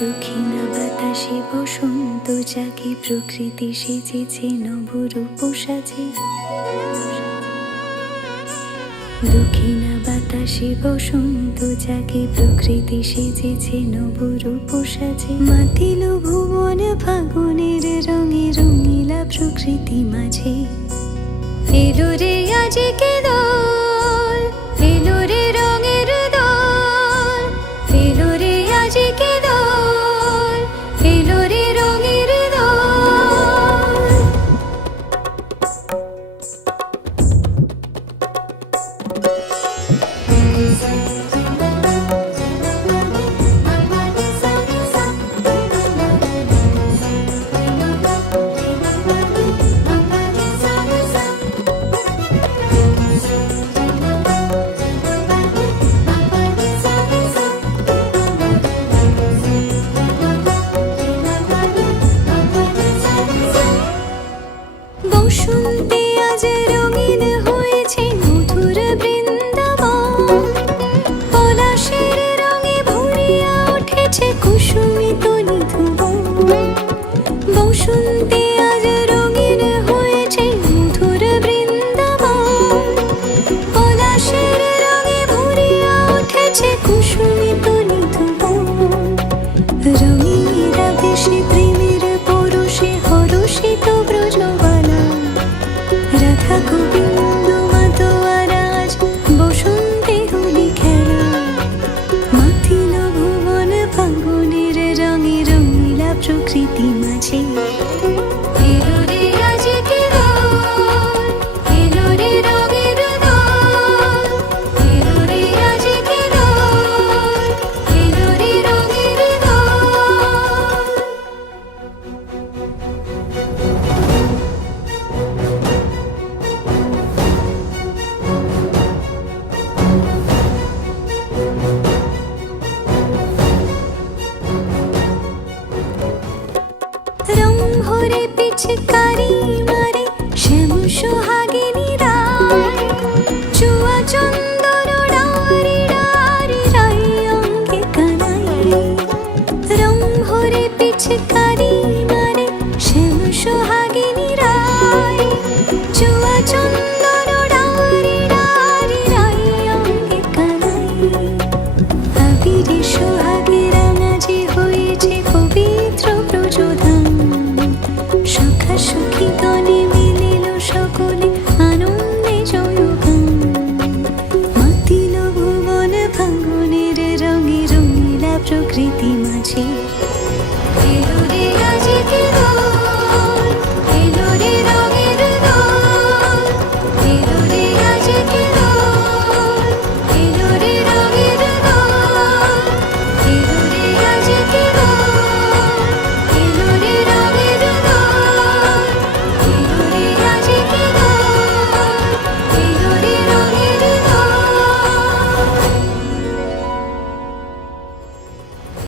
দক্ষিণা বাতাসে বসন্ত জাগে, প্রকৃতি সেজেছে নবরূপ সাজে। দক্ষিণা বাতাসে বসন্ত জাগে, প্রকৃতি সেজেছে নবরূপ সাজে। মাতিল ভুবন ফাগুনের রঙে, রঙিলা প্রকৃতি মাঝে। এলো রে আজকে দোল, এলো রে রঙের দোল, এলো রে আজকে দোল, এলো রে রঙের দোল। বসন্তে আজ রঙিন হয়েছে মধুর বৃন্দাবন, পলাশের রঙে ভরিয়া উঠেছে কুসুমিত নিধুবন। বসন্তে আজ রঙিন হয়েছে মধুর বৃন্দাবন, পলাশের রঙে ভরিয়া উঠেছে কুসুমিত নিধুবন। রঙিনীরা বেশি প্রেমের পরশে হরষিত ব্রজবালা, রাধা গোবিন্দ মাতোয়ারাজ বসন্তে হোলি খেলা। মাতিল ভুবন ফাগুনের রঙে, রঙিলা প্রকৃতি মাঝে। এলো রে আজকে দোল, এলো রে রঙের দোল, এলো রে আজকে দোল, এলো রে রঙের দোল। রং ভরে পিচকারি মারে শ্যাম সোহাগিনী রায়, চুয়া চন্দন ডারি ডারি রাই অঙ্গে কানাই। রং ভরে পিচকারি মারে শ্যাম সোহাগিনী রায়, চুয়া চন্দন ডারি ডারি রাই অঙ্গে কানাই। আবিরে সোহাগে রাঙাজি হয়েছে পবিত্র ব্রজধাম, সখা সখী গণে